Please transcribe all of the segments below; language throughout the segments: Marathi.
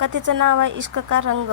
कथेचं नाव आहे इश्क का रंग.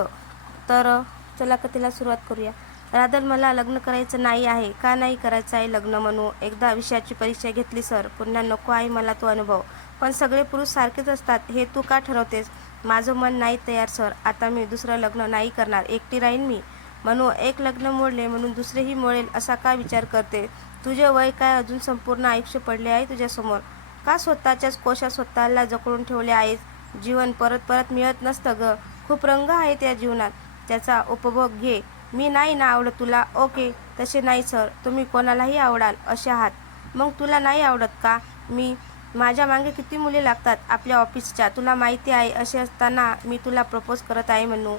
तर चला कथेला सुरुवात करूया. राधल, मला लग्न करायचं नाही आहे. का नाही करायचं आहे लग्न म्हणू? एकदा विषयाची परीक्षा घेतली सर, पुन्हा नको आहे मला तो अनुभव. पण सगळे पुरुष सारखेच असतात हे तू का ठरवतेस? माझं मन नाही तयार सर. आता मी दुसरं लग्न नाही करणार, एकटी राहीन मी. म्हणू एक लग्न मोडले म्हणून दुसरेही मोडेल असा का विचार करते? तुझे वय काय, अजून संपूर्ण आयुष्य पडले आहे तुझ्यासमोर. का स्वतःच्याच कोशात स्वतःला जखडून ठेवले आहेस? जीवन परत परत मिळत नसतं ग. खूप रंग आहे त्या जीवनात, त्याचा उपभोग घे. मी नाही ना आवडत तुला? ओके, तसे नाही सर, तुम्ही कोणालाही आवडाल असे आहात. मग तुला नाही आवडत का मी? माझ्या मागे किती मुली लागतात आपल्या ऑफिसच्या, तुला माहिती आहे. असे असताना मी तुला प्रपोज करत आहे म्हणू.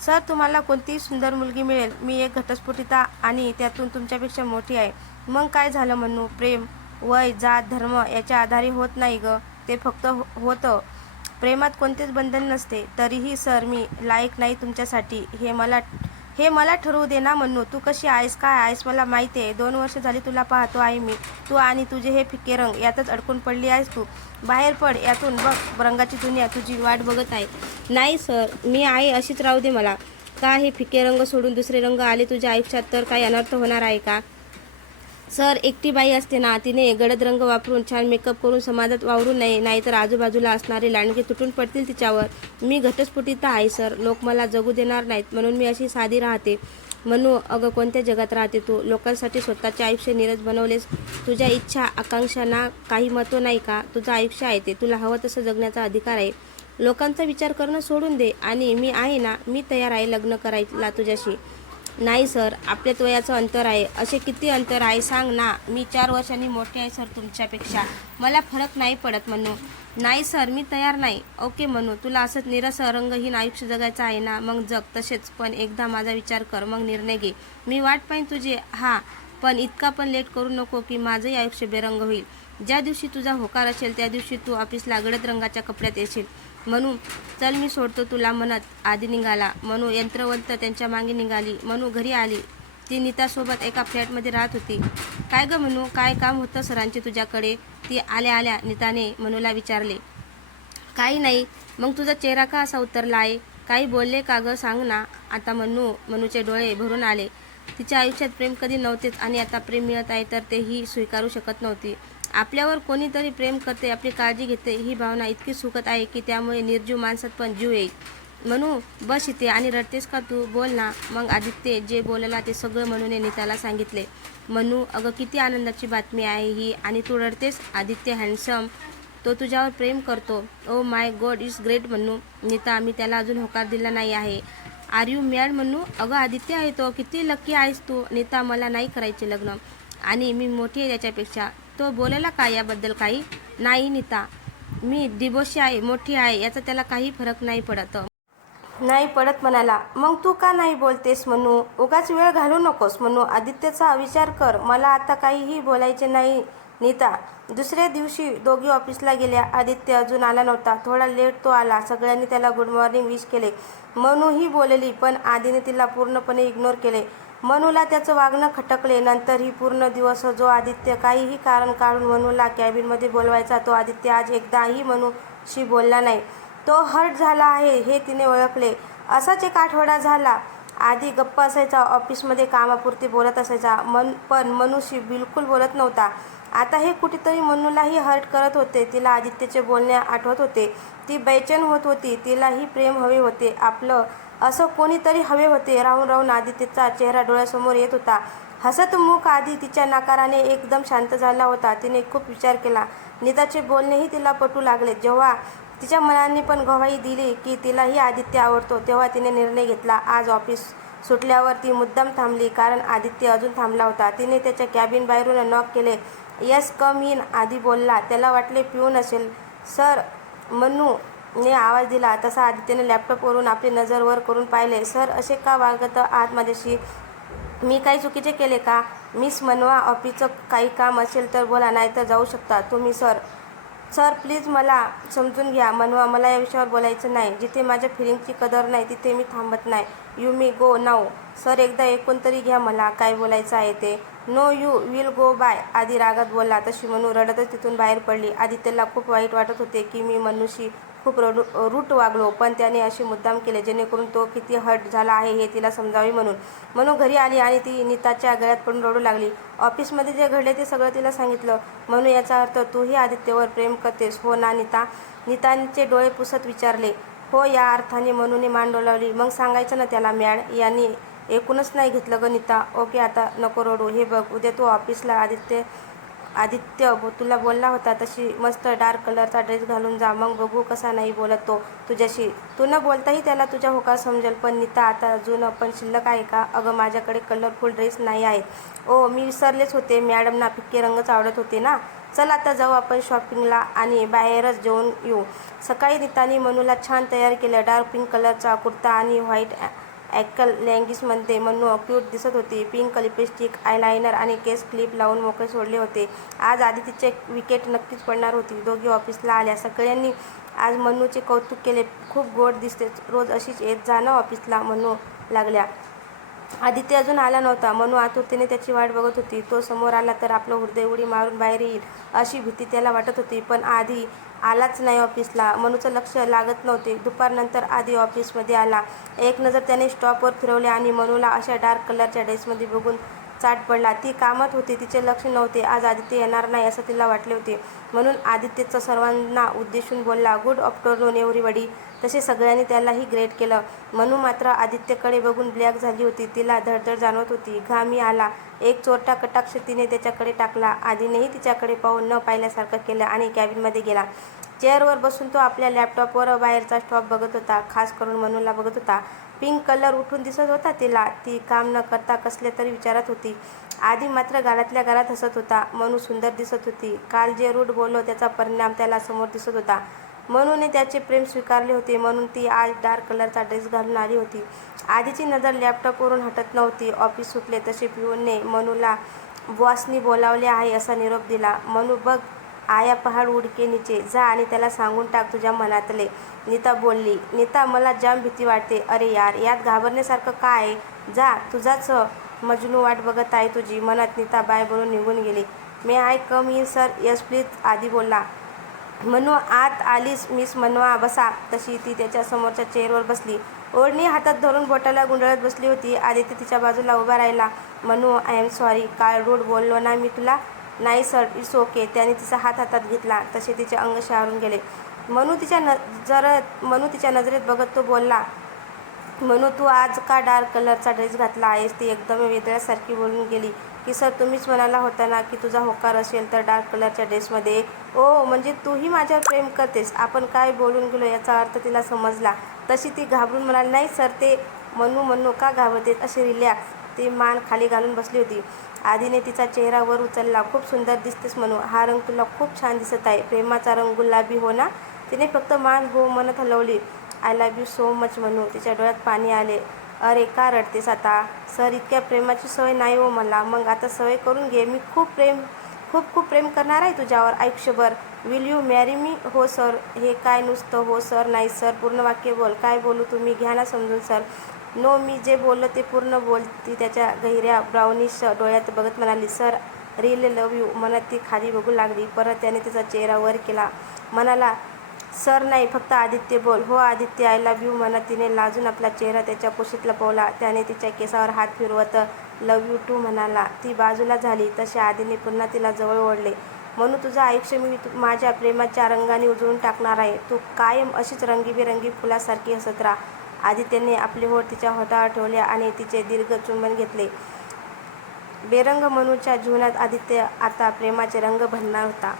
सर, तुम्हाला कोणतीही सुंदर मुलगी मिळेल. मी एक घटस्फोटिता आणि त्यातून तुमच्यापेक्षा मोठी आहे. मग काय झालं म्हणू? प्रेम वय, जात, धर्म याच्या आधारे होत नाही ग. ते फक्त होतं. प्रेमात कोणतेच बंधन नसते. तरीही सर, मी लायक नाही तुमच्यासाठी हे मला ठरवू दे ना म्हणू. तू कशी आहेस, काय आहेस मला माहिती आहे. 2 वर्ष झाली तुला पाहतो आहे मी. तू आणि तुझे हे फिके रंग, यातच अडकून पडली आहेस तू. बाहेर पड यातून, बघ रंगाची दुनिया तुझी वाट बघत आहे. नाही सर, मी आहे अशीच राहू दे मला. का हे फिके रंग सोडून दुसरे रंग आले तुझ्या आयुष्यात तर काही अनर्थ होणार आहे का? सर, एकटी बाई असते ना, तिने गडद रंग वापरून छान मेकअप करून समाजात वावरू नये, नाहीतर आजूबाजूला असणारे लांडगे तुटून पडतील तिच्यावर. मी घटस्फोटिता आहे सर, लोक मला जगू देणार नाहीत म्हणून मी अशी साधी राहते म्हणू. अगं, कोणत्या जगात राहते तू? लोकांसाठी स्वतःचे आयुष्य नीरस बनवलेस. तुझ्या इच्छा आकांक्षांना काही महत्त्व नाही का? तुझं आयुष्य आहे ते, तुला हवं तसं जगण्याचा अधिकार आहे. लोकांचा विचार करणं सोडून दे. आणि मी आहे ना, मी तयार आहे लग्न करायला तुझ्याशी. नाही सर, आपल्यात वयाचं अंतर आहे. असे किती अंतर आहे सांग ना? मी 4 वर्षांनी मोठे आहे सर तुमच्यापेक्षा. मला फरक नाही पडत म्हणू. नाही सर, मी तयार नाही. ओके म्हणू, तुला असंच निरस रंगहीन आयुष्य जगायचं आहे ना, मग जग तसेच. पण एकदा माझा विचार कर, मग निर्णय घे. मी वाट पाहीन तुझी. हां, पण इतका पण लेट करू नको की माझंही आयुष्य बेरंग होईल. ज्या दिवशी तुझा होकार असेल त्या दिवशी तू ऑफिसला गडद रंगाच्या कपड्यात येशील म्हणू. चल, मी सोडतो तुला म्हणत आधी निघाला. म्हणू यंत्रवंत त्यांच्या मागे निघाली. म्हणू घरी आली. ती नीतासोबत एका फ्लॅटमध्ये राहत होती. काय ग म्हणू, काय काम होतं सरांचे तुझ्याकडे? ती आल्या आल्या नीताने मनूला विचारले. काही नाही. मग तुझा चेहरा का असा उतरला आहे? काही बोलले का ग, सांग ना आता. मनूचे डोळे भरून आले. तिच्या आयुष्यात प्रेम कधी नव्हतेच आणि आता प्रेम मिळत आहे तर तेही स्वीकारू शकत नव्हती. आपल्यावर कोणीतरी प्रेम करते, आपली काळजी घेते, ही भावना इतकी सुखद आहे की त्यामुळे निर्जीव माणसात पण जीव येईल. म्हणू, बस इथे आणि रडतेस का तू? बोल ना. मग आदित्य जे बोलला ते सगळं मनूने नीताला सांगितले. मनू, अगं किती आनंदाची बातमी आहे ही, आणि तू रडतेस? आदित्य हँडसम, तो तुझ्यावर प्रेम करतो. Oh my God, it's great म्हणू. नीता, मी त्याला अजून होकार दिला नाही आहे. आर यू मॅड म्हणू? अगं आदित्य आहे तो. किती लकी आहेस तू. नीता, मला नाही करायचे लग्न, आणि मी मोठी आहे त्याच्यापेक्षा. तो बोलायला का याबद्दल काही? नाही नीता, मी डिवोर्सची आहे, मोठी आहे, याचा त्याला काही फरक नाही पडत. नाही पडत म्हणाला. मग तू का नाही बोलतेस म्हणू? उगाच वेळ घालू नकोस म्हणू. आदित्यचा विचार कर. मला आता काहीही बोलायचे नाही नीता. दुसऱ्या दिवशी दोघी ऑफिसला गेल्या. आदित्य अजून आला नव्हता. थोडा लेट तो आला. सगळ्यांनी त्याला गुड मॉर्निंग विश केले. मनूही बोलली, पण आधीने तिला पूर्णपणे इग्नोर केले. मनूला त्याचं वागणं खटकले. नंतरही पूर्ण दिवस जो आदित्य काहीही कारण काढून मनूला कॅबिनमध्ये बोलवायचा, तो आदित्य आज एकदाही मनूशी बोलला नाही. तो हर्ट झाला आहे हे तिने ओळखले. असाच एक आठवडा झाला. आधी गप्प असायचा, ऑफिसमध्ये कामापुरती बोलत असायचा, पण मनूशी बिलकुल बोलत नव्हता. आता हे कुठेतरी मनूलाही हर्ट करत होते. तिला आदित्यचे बोलणे आठवत होते. ती बेचैन होत होती. तिलाही प्रेम हवे होते, आपलं असं कोणीतरी हवे होते. राहून राहून आदित्यचा चेहरा डोळ्यासमोर येत होता. हसतमुख. आधी तिच्या नकाराने एकदम शांत झाला होता. तिने खूप विचार केला. नीताचे बोलणेही तिला पटू लागले. जेव्हा तिच्या मनाने पण गवाही दिली की तिलाही आदित्य आवडतो, तेव्हा तिने निर्णय घेतला. आज ऑफिस सुटल्यावर ती मुद्दाम थांबली, कारण आदित्य अजून थांबला होता. तिने त्याच्या कॅबिन बाहेरून नॉक केले. येस, कम इन, आधी बोलला. त्याला वाटले पिऊन असेल. सर, मनूने आवाज दिला. तसा आदित्यने लॅपटॉपवरून आपली नजर वर करून पाहिले. सर, असे का वागत आहात माझ्याशी? मी काही चुकीचे केले का? मिस मनवा, ऑफिसचं काही काम असेल तर बोला, नाहीतर जाऊ शकता तुम्ही. सर, प्लीज मला समजून घ्या. मनवा, मला या विषयावर बोलायचं नाही. जिथे माझ्या फिलिंगची कदर नाही तिथे मी थांबत नाही. You me go now. Sir, एकदा ऐकून तरी घ्या मला काय बोलायचं आहे ते. No, you will go by, आधी रागात बोलला. तशी मनू रडतच तिथून बाहेर पडली. आदित्यला खूप वाईट वाटत होते की मी मनूशी खूप रूट वागलो, पण त्याने असे मुद्दाम केले जेणेकरून तो किती हर्ट झाला आहे हे तिला समजावे म्हणून. मनू घरी आली आणि ती नीताच्या गळ्यात पडून रडू लागली. ऑफिसमध्ये जे घडले ते सगळं तिला सांगितलं. मनू, याचा अर्थ तूही आदित्यवर प्रेम करतेस हो ना नीता? नीताचे डोळे पुसत विचारले. हो, या अर्थाने मनूने मान डोलावली. मग सांगायचं ना त्याला मॅड. यांनी ऐकूनच नाही घेतलं ग नीता. ओके, आता नको रडू. हे बघ, उद्या तू ऑफिसला आदित्य तुला बोलला होता तशी मस्त डार्क कलरचा ड्रेस घालून जा. मग बघू कसा नाही बोलत तो तुझ्याशी. तू न बोलताही त्याला तुझ्या होकार समजेल. पण नीता, आता अजून पण शिल्लक आहे का? अगं, माझ्याकडे कलरफुल ड्रेस नाही आहेत. ओ, मी विसरलेच होते. मॅडमना फिक्के रंगच आवडत होते ना. चल, आता जाऊ आपण शॉपिंगला आणि बाहेरच जेवून येऊ. सकाळी नीताने मनूला छान तयार केलं. डार्क पिंक कलरचा कुर्ता आणि व्हाईट ॲकल लेगिन्समध्ये मनू क्यूट दिसत होती. पिंक लिपस्टिक, आयलायनर आणि केस क्लिप लावून मोकळे सोडले होते. आज आदितीचे विकेट नक्कीच पडणार होती. दोघी ऑफिसला आल्या. सगळ्यांनी आज मनूचे कौतुक केले. खूप गोड दिसतेस. रोज अशीच येत जा ना ऑफिसला, म्हणू लागल्या. आदित्य अजून आला नव्हता. मनू आतुरतेने त्याची वाट बघत होती. तो समोर आला तर आपलं हृदय उडी मारून बाहेर येईल अशी भीती त्याला वाटत होती. पण आधी आलाच नाही ऑफिसला. मनूचं लक्ष लागत नव्हते. दुपारनंतर आधी ऑफिसमध्ये आला. एक नजर त्याने स्टॉपवर फिरवली आणि मनूला अशा डार्क कलरच्या ड्रेसमध्ये बघून चाट पडला. ती कामात होती. तिचे लक्ष नव्हते. आज आदित्य येणार नाही असं तिला वाटले होते. म्हणून आदित्यचं सर्वांना उद्देशून बोलला, गुड आफ्टरनून एव्हरीबडी. तसे सगळ्यांनी त्यालाही ग्रेट केलं. मनू मात्र आदित्यकडे बघून ब्लॅक झाली होती. तिला धडधड जाणवत होती. घामी आला. एक चोरटा कटाक्ष तिने त्याच्याकडे टाकला. आधीनेही तिच्याकडे पाहून न पाहिल्यासारखं केलं आणि कॅबिनमध्ये गेला. चेअरवर बसून तो आपल्या लॅपटॉपवर बाहेरचा स्टॉप बघत होता. खास करून मनूला बघत होता. पिंक कलर उठून दिसत होता तिला. ती काम न करता कसले तरी विचारत होती. आधी मात्र गालातल्या गालात हसत होता. मनू सुंदर दिसत होती. काल जे रूढ बोललो त्याचा परिणाम त्याला समोर दिसत होता. मनूने त्याचे प्रेम स्वीकारले होते म्हणून ती आज डार्क कलरचा ड्रेस घालून आली होती. आधीची नजर लॅपटॉपवरून हटत नव्हती. ऑफिस सुटले तसे पिऊनने मनूला बॉसनी बोलावले आहे असा निरोप दिला. मनू, बघ, आया पहाड उडके नीचे. जा आणि त्याला सांगून टाक तुझ्या मनातले, नीता बोलली. नीता, मला जाम भीती वाटते. अरे यार, यात घाबरण्यासारखं काय आहे? जा, तुझाच मजनू वाट बघत आहे तुझी. मनात नीता बाय बोलून निघून गेली. May I come in sir? Yes please, आधी बोलला. मनू आत आलीस मिस मनवा, बसा. तशी ती त्याच्या समोरच्या चेअरवर बसली. ओढणी हातात धरून बोटाला गुंडाळत बसली होती. आदित्य तिच्या बाजूला उभा राहिला. Manu, I am sorry. काल रूढ बोललो ना मी तुला? नाही सर, इट्स ओके. त्याने तिचा हात हातात घेतला. तसे तिचे अंग शहारून गेले. मनू तिच्या नजरेत बघत तो बोलला, मनू, तू आज का डार्क कलरचा ड्रेस घातला आहेस? ती एकदम वेगळ्यासारखी बोलून गेली की सर, तुम्हीच म्हणाला होता ना की तुझा होकार असेल तर डार्क कलरच्या ड्रेसमध्ये. ओ, म्हणजे तूही माझ्यावर प्रेम करतेस? आपण काय बोलून गेलो याचा अर्थ तिला समजला. तशी ती घाबरून म्हणाली, नाही सर, ते मनू का घाबरतेस? अशी रिलॅक्स ती मान खाली घालून बसली होती. आधीने तिचा चेहरा वर उचलला. खूप सुंदर दिसतेस मनू. हा रंग तुला खूप छान दिसत आहे. प्रेमाचा रंग गुलाबी हो ना? तिने फक्त मान हो म्हणत हलवली. I love you so much Manu. तिच्या डोळ्यात पाणी आले. अरे, का रडतेस आता? सर, इतक्या प्रेमाची सवय नाही हो मला. मग आता सवय करून घे. मी खूप प्रेम करणार आहे तुझ्यावर आयुष्यभर. Will you marry me? हो सर. हे काय नुसतं हो सर? नाही सर, पूर्ण वाक्य बोल. काय बोलू? तुम्ही घ्या ना समजून सर. नो, मी जे बोललं ते पूर्ण बोल. ती त्याच्या गहिऱ्या ब्राउनिश डोळ्यात बघत म्हणाली, सर, रिअली लव्ह यू. म्हणत ती खाली बघू लागली. परत त्याने तिचा चेहरा वर केला. म्हणाला, सर नाही, फक्त आदित्य बोल. हो आदित्य, आय लव्ह यू. म्हणत तिने लाजून आपला चेहरा त्याच्या कुशीत लपवला. त्याने तिच्या केसावर हात फिरवत लव्ह यू टू म्हणाला. ती बाजूला झाली. तसे आधीने पुन्हा तिला जवळ ओढले. म्हणू, तुझं आयुष्य मी माझ्या प्रेमाच्या रंगाने उजळून टाकणार आहे. तू कायम अशीच रंगीबेरंगी फुलासारखी हसत राहा. आदित्यने आपले होठ तिच्या होठावर ठेवले आणि तिचे दीर्घ चुंबन घेतले. बेरंग मनूच्या जीवनात आदित्य आता प्रेमाचे रंग भरणार होता.